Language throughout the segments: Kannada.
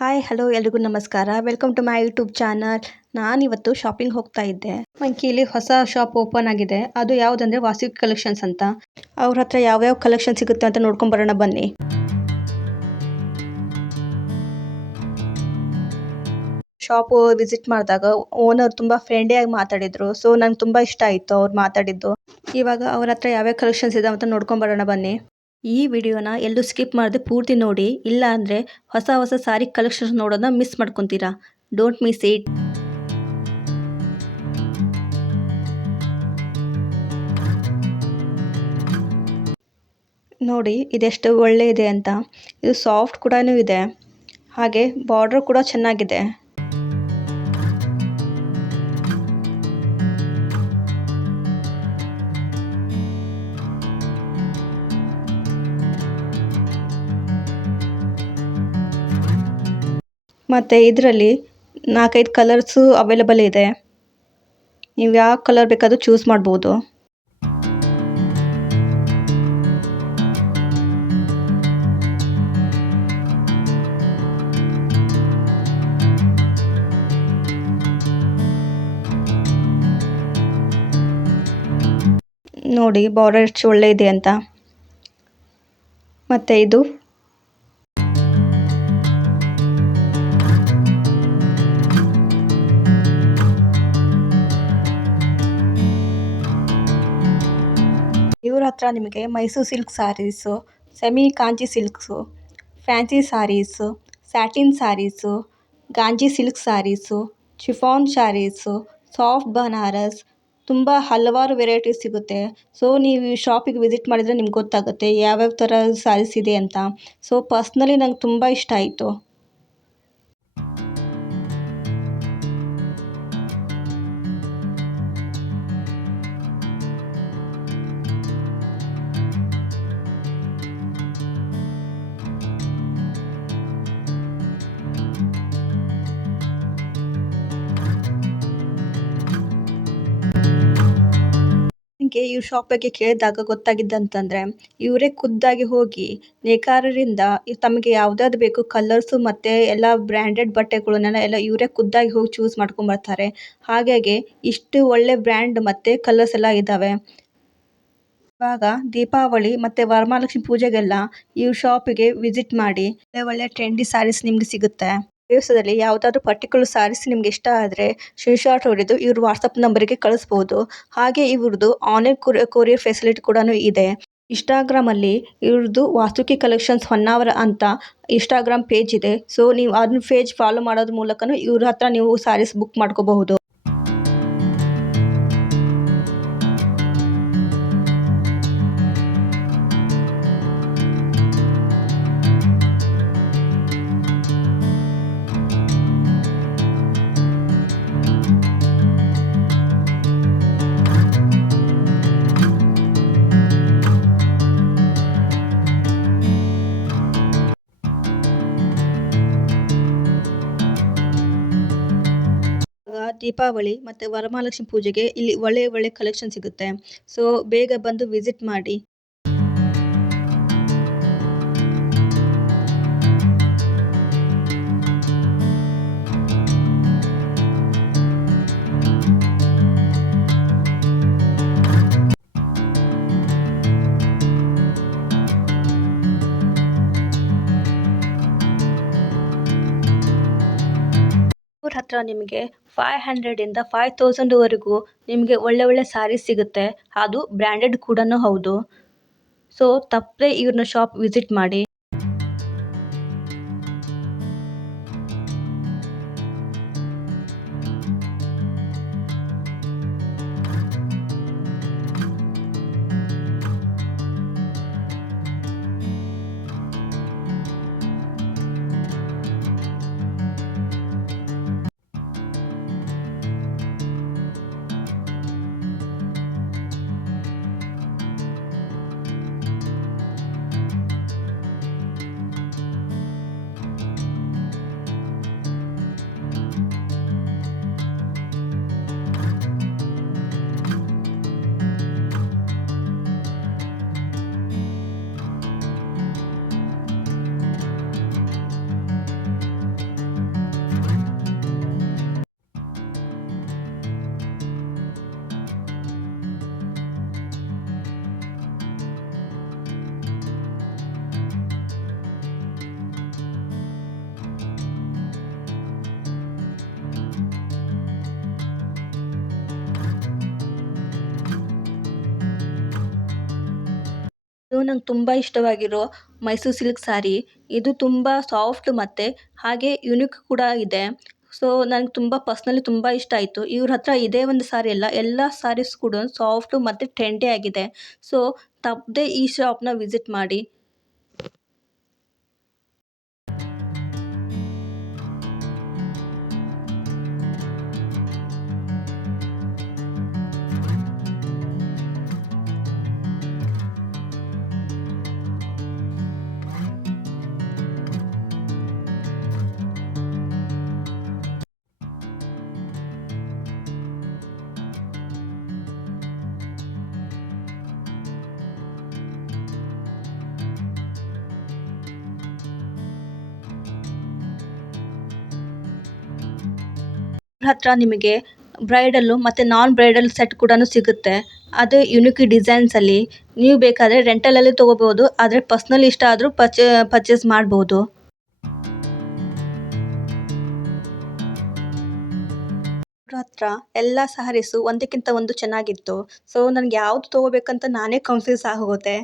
ಹಾಯ್ ಹಲೋ ಎಲ್ರಿಗೂ ನಮಸ್ಕಾರ. Welcome to my YouTube channel. ನಾನಿವತ್ತು ಶಾಪಿಂಗ್ ಹೋಗ್ತಾ ಇದ್ದೆ. ಮಂಕಿಯಲ್ಲಿ ಹೊಸ ಶಾಪ್ ಓಪನ್ ಆಗಿದೆ. ಅದು ಯಾವುದಂದ್ರೆ ವಾಸವಿ ಕಲೆಕ್ಷನ್ಸ್ ಅಂತ. ಅವ್ರ ಹತ್ರ ಯಾವ್ಯಾವ ಕಲೆಕ್ಷನ್ ಸಿಗುತ್ತೆ ಅಂತ ನೋಡ್ಕೊಂಡ್ ಬರೋಣ ಬನ್ನಿ. ಶಾಪ್ ವಿಸಿಟ್ ಮಾಡಿದಾಗ ಓನರ್ ತುಂಬಾ ಫ್ರೆಂಡ್ಲಿಯಾಗಿ ಮಾತಾಡಿದ್ರು. ಸೊ ನಂಗೆ ತುಂಬಾ ಇಷ್ಟ ಆಯಿತು ಅವ್ರು ಮಾತಾಡಿದ್ದು. ಇವಾಗ ಅವ್ರ ಹತ್ರ ಯಾವ್ಯಾವ ಕಲೆಕ್ಷನ್ಸ್ ಇದೆ ಅಂತ ನೋಡ್ಕೊಂಡ್ ಬರೋಣ ಬನ್ನಿ. ಈ ವಿಡಿಯೋನ ಎಲ್ಲೂ ಸ್ಕಿಪ್ ಮಾಡದೆ ಪೂರ್ತಿ ನೋಡಿ, ಇಲ್ಲ ಅಂದರೆ ಹೊಸ ಸಾರಿ ಕಲೆಕ್ಷನ್ಸ್ ನೋಡೋದನ್ನ ಮಿಸ್ ಮಾಡ್ಕೊತೀರಾ. Don't miss it. ನೋಡಿ ಇದೆಷ್ಟು ಒಳ್ಳೆ ಇದೆ ಅಂತ. ಇದು ಸಾಫ್ಟ್ ಕೂಡ ಇದೆ, ಹಾಗೆ ಬಾರ್ಡರ್ ಕೂಡ ಚೆನ್ನಾಗಿದೆ. ಮತ್ತು ಇದರಲ್ಲಿ 4-5 ಕಲರ್ಸು ಅವೈಲೇಬಲ್ ಇದೆ. ನೀವು ಯಾವ ಕಲರ್ ಬೇಕಾದರೂ ಚೂಸ್ ಮಾಡ್ಬೋದು. ನೋಡಿ ಬಾರ್ಡರ್ ಎಷ್ಟು ಒಳ್ಳೆ ಇದೆ ಅಂತ. ಮತ್ತು ಇದು ಇವ್ರ ಹತ್ರ ನಿಮಗೆ Mysore silk sarees, semi Kanchi silks, fancy sarees, satin sarees, Kanji silk sarees, chiffon sarees, soft Banaras, ತುಂಬ ಹಲವಾರು ವೆರೈಟೀಸ್ ಸಿಗುತ್ತೆ. ಸೊ ನೀವು ಈ ಶಾಪಿಗೆ ವಿಸಿಟ್ ಮಾಡಿದರೆ ನಿಮ್ಗೆ ಗೊತ್ತಾಗುತ್ತೆ ಯಾವ್ಯಾವ ಥರ ಸ್ಯಾರೀಸ್ ಇದೆ ಅಂತ. ಸೊ ಪರ್ಸ್ನಲಿ ನಂಗೆ ತುಂಬ ಇಷ್ಟ ಆಯಿತು. ನನಗೆ ಈ ಶಾಪ್ ಬಗ್ಗೆ ಕೇಳಿದಾಗ ಗೊತ್ತಾಗಿದ್ದಂತಂದರೆ, ಇವರೇ ಖುದ್ದಾಗಿ ಹೋಗಿ ನೇಕಾರರಿಂದ ತಮಗೆ ಯಾವುದಾದ್ರು ಬೇಕು ಕಲರ್ಸು ಮತ್ತು ಎಲ್ಲ ಬ್ರ್ಯಾಂಡೆಡ್ ಬಟ್ಟೆಗಳನ್ನೆಲ್ಲ ಇವರೇ ಖುದ್ದಾಗಿ ಹೋಗಿ ಚೂಸ್ ಮಾಡ್ಕೊಂಬರ್ತಾರೆ. ಹಾಗಾಗಿ ಇಷ್ಟು ಒಳ್ಳೆ ಬ್ರ್ಯಾಂಡ್ ಮತ್ತು ಕಲರ್ಸ್ ಎಲ್ಲ ಇದ್ದಾವೆ. ಇವಾಗ ದೀಪಾವಳಿ ಮತ್ತು ವರಮಹಾಲಕ್ಷ್ಮಿ ಪೂಜೆಗೆಲ್ಲ ಈ ಶಾಪಿಗೆ ವಿಸಿಟ್ ಮಾಡಿ. ಒಳ್ಳೆ ಟ್ರೆಂಡಿ ಸ್ಯಾರೀಸ್ ನಿಮ್ಗೆ ಸಿಗುತ್ತೆ. ದಿವಸದಲ್ಲಿ ಯಾವುದಾದ್ರೂ ಪರ್ಟಿಕ್ಯುಲರ್ ಸ್ಯಾರೀಸ್ ನಿಮ್ಗೆ ಇಷ್ಟ ಆದರೆ ಸ್ಕ್ರೀನ್ಶಾಟ್ ಹೊಡೆದು ಇವ್ರ ವಾಟ್ಸಪ್ ನಂಬರಿಗೆ ಕಳಿಸ್ಬೋದು. ಹಾಗೆ ಇವ್ರದ್ದು ಆನ್ಲೈನ್ ಕೊರಿಯರ್ ಫೆಸಿಲಿಟಿ ಕೂಡ ಇದೆ. ಇನ್ಸ್ಟಾಗ್ರಾಮಲ್ಲಿ ಇವ್ರದ್ದು ವಾಸುಕಿ ಕಲೆಕ್ಷನ್ಸ್ ಹೊನ್ನಾವರ ಅಂತ ಇನ್ಸ್ಟಾಗ್ರಾಮ್ ಪೇಜ್ ಇದೆ. ಸೊ ನೀವು ಅದನ್ನ ಪೇಜ್ ಫಾಲೋ ಮಾಡೋದ್ರ ಮೂಲಕನೂ ಇವ್ರ ಹತ್ರ ನೀವು ಸ್ಯಾರೀಸ್ ಬುಕ್ ಮಾಡ್ಕೋಬಹುದು. ದೀಪಾವಳಿ ಮತ್ತು ವರಮಹಾಲಕ್ಷ್ಮಿ ಪೂಜೆಗೆ ಇಲ್ಲಿ ಒಳ್ಳೆ ಕಲೆಕ್ಷನ್ ಸಿಗುತ್ತೆ. ಸೊ ಬೇಗ ಬಂದು ವಿಸಿಟ್ ಮಾಡಿ. ಇವ್ರ ಹತ್ರ ನಿಮಗೆ 500ಇಂದ 5000ವರೆಗೂ ನಿಮಗೆ ಒಳ್ಳೆ ಸ್ಯಾರೀಸ್ ಸಿಗುತ್ತೆ. ಅದು ಬ್ರ್ಯಾಂಡೆಡ್ ಕೂಡ ಹೌದು. ಸೊ ತಪ್ಪದೆ ಇವ್ರನ್ನ ಶಾಪ್ ವಿಸಿಟ್ ಮಾಡಿ. ಇದು ನಂಗೆ ತುಂಬ ಇಷ್ಟವಾಗಿರೋ ಮೈಸೂರು ಸಿಲ್ಕ್ ಸ್ಯಾರಿ. ಇದು ತುಂಬ ಸಾಫ್ಟ್ ಮತ್ತು ಹಾಗೆ ಯುನಿಕ್ ಕೂಡ ಇದೆ. ಸೊ ನನಗೆ ತುಂಬ ಪರ್ಸ್ನಲಿ ತುಂಬ ಇಷ್ಟ ಆಯಿತು. ಇವ್ರ ಹತ್ರ ಇದೇ ಒಂದು ಸಾರಿ ಅಲ್ಲ, ಎಲ್ಲ ಸಾರೀಸ್ ಕೂಡ ಸಾಫ್ಟು ಮತ್ತು ಟ್ರೆಂಡಿ ಆಗಿದೆ. ಸೊ ತಪ್ಪದೆ ಈ ಶಾಪ್ನ ವಿಸಿಟ್ ಮಾಡಿ. ಇವ್ರ ಹತ್ರ ನಿಮಗೆ ಬ್ರೈಡಲ್ಲು ಮತ್ತು ನಾನ್ ಬ್ರೈಡಲ್ ಸೆಟ್ ಕೂಡ ಸಿಗುತ್ತೆ. ಅದು ಯುನಿಕ್ ಡಿಸೈನ್ಸಲ್ಲಿ. ನೀವು ಬೇಕಾದರೆ ರೆಂಟಲಲ್ಲಿ ತೊಗೋಬೋದು, ಆದರೆ ಪರ್ಸ್ನಲಿ ಇಷ್ಟ ಆದರೂ ಪರ್ಚೇಸ್ ಮಾಡ್ಬೋದು. ಇವ್ರ ಹತ್ರ ಎಲ್ಲ ಸ್ಯಾರೀಸು ಒಂದಕ್ಕಿಂತ ಒಂದು ಚೆನ್ನಾಗಿತ್ತು. ಸೊ ನನಗೆ ಯಾವ್ದು ತೊಗೋಬೇಕಂತ ನಾನೇ ಕನ್ಫ್ಯೂಸ್ ಆಗೋದೆ.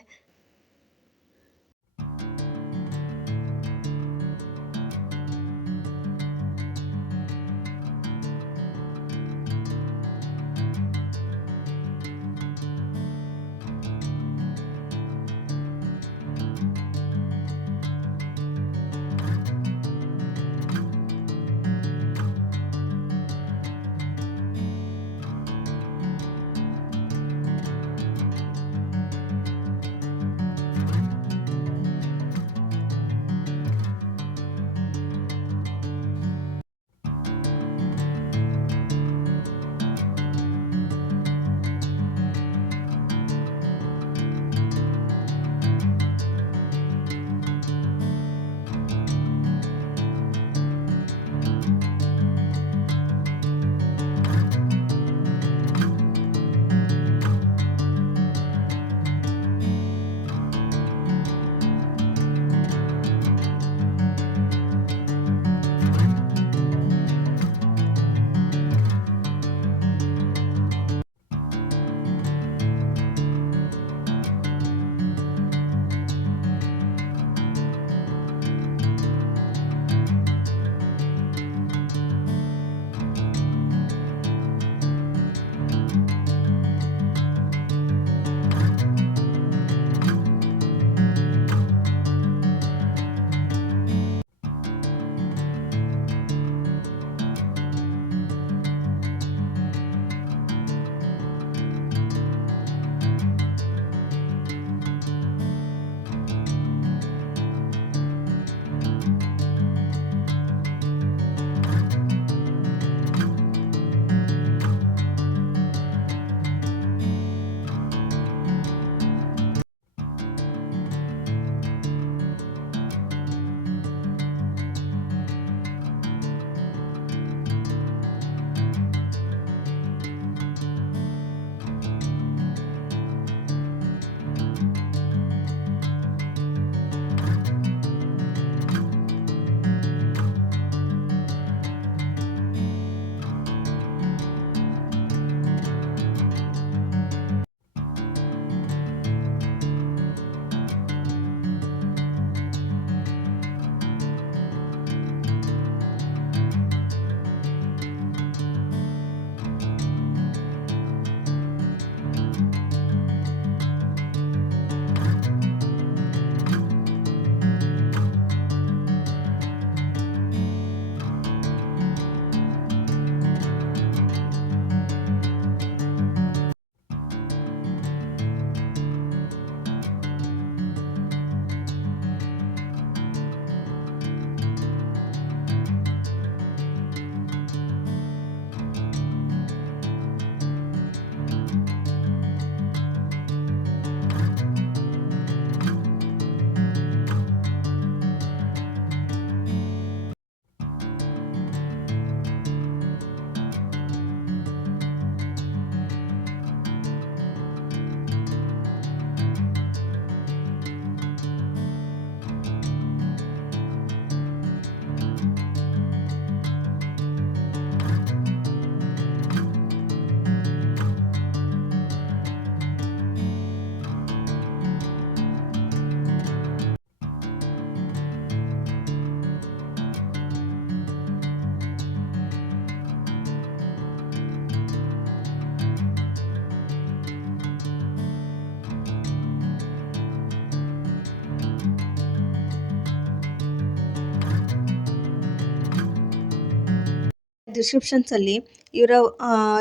ಡಿಸ್ಕ್ರಿಪ್ಷನ್ಸಲ್ಲಿ ಇವರ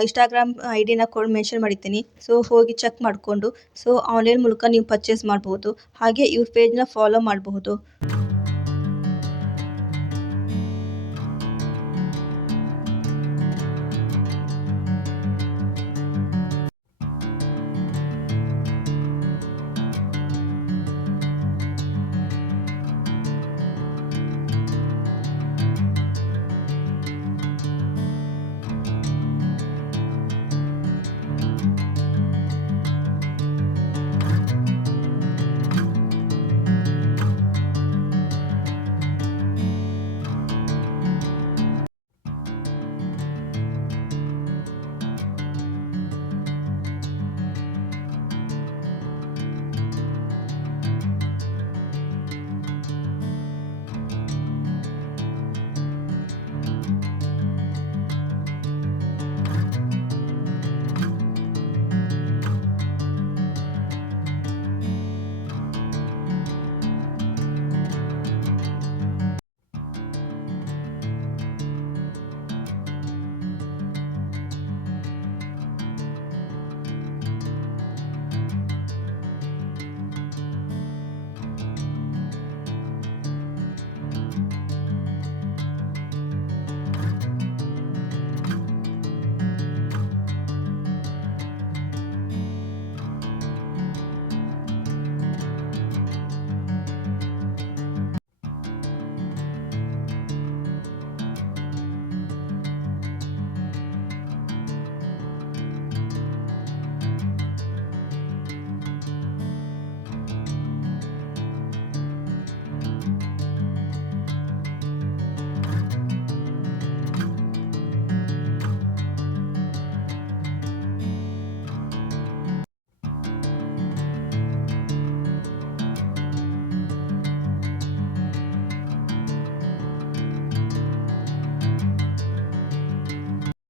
ಇನ್ಸ್ಟಾಗ್ರಾಮ್ ಐಡಿನ ಮೆನ್ಷನ್ ಮಾಡಿರ್ತೀನಿ. ಸೊ ಹೋಗಿ ಚೆಕ್ ಮಾಡಿಕೊಂಡು ಸೊ ಆನ್ಲೈನ್ ಮೂಲಕ ನೀವು ಪರ್ಚೇಸ್ ಮಾಡ್ಬೋದು. ಹಾಗೆ ಇವ್ರ ಪೇಜ್ನ ಫಾಲೋ ಮಾಡಬಹುದು.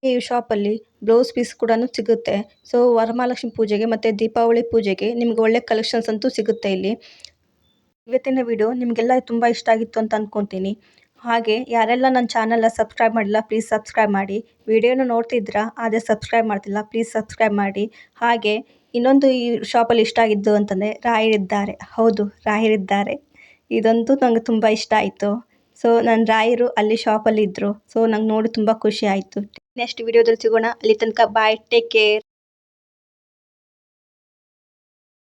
ಈ ಶಾಪಲ್ಲಿ ಬ್ಲೌಸ್ ಪೀಸ್ ಕೂಡ ಸಿಗುತ್ತೆ. ಸೊ ವರಮಹಾಲಕ್ಷ್ಮಿ ಪೂಜೆಗೆ ಮತ್ತು ದೀಪಾವಳಿ ಪೂಜೆಗೆ ನಿಮ್ಗೆ ಒಳ್ಳೆ ಕಲೆಕ್ಷನ್ಸ್ ಅಂತೂ ಸಿಗುತ್ತೆ ಇಲ್ಲಿ. ಇವತ್ತಿನ ವಿಡಿಯೋ ನಿಮಗೆಲ್ಲ ತುಂಬ ಇಷ್ಟ ಆಗಿತ್ತು ಅಂತ ಅಂದ್ಕೊತೀನಿ. ಹಾಗೆ ಯಾರೆಲ್ಲ ನನ್ನ ಚಾನಲ್ನ ಸಬ್ಸ್ಕ್ರೈಬ್ ಮಾಡಿಲ್ಲ ಪ್ಲೀಸ್ ಸಬ್ಸ್ಕ್ರೈಬ್ ಮಾಡಿ. ವಿಡಿಯೋನ ನೋಡ್ತಿದ್ರಾ ಆದರೆ ಸಬ್ಸ್ಕ್ರೈಬ್ ಮಾಡ್ತಿಲ್ಲ ಪ್ಲೀಸ್ ಸಬ್ಸ್ಕ್ರೈಬ್ ಮಾಡಿ. ಹಾಗೆ ಇನ್ನೊಂದು ಈ ಶಾಪಲ್ಲಿ ಇಷ್ಟ ಆಗಿದ್ದು ಅಂತಂದರೆ ರಾಯರಿದ್ದಾರೆ. ಹೌದು, ರಾಯರಿದ್ದಾರೆ. ಇದಂತೂ ನಂಗೆ ತುಂಬ ಇಷ್ಟ ಆಯಿತು. ಸೊ ನನ್ನ ರಾಯರು ಅಲ್ಲಿ ಶಾಪಲ್ಲಿ ಇದ್ದರು. ಸೊ ನಂಗೆ ನೋಡಿ ತುಂಬ ಖುಷಿ ಆಯಿತು. ನೆಕ್ಸ್ಟ್ ವಿಡಿಯೋದಲ್ಲಿ ಸಿಗೋಣ. ಅಲ್ಲಿ ತನಕ ಬಾಯ್, ಟೇಕ್ ಕೇರ್.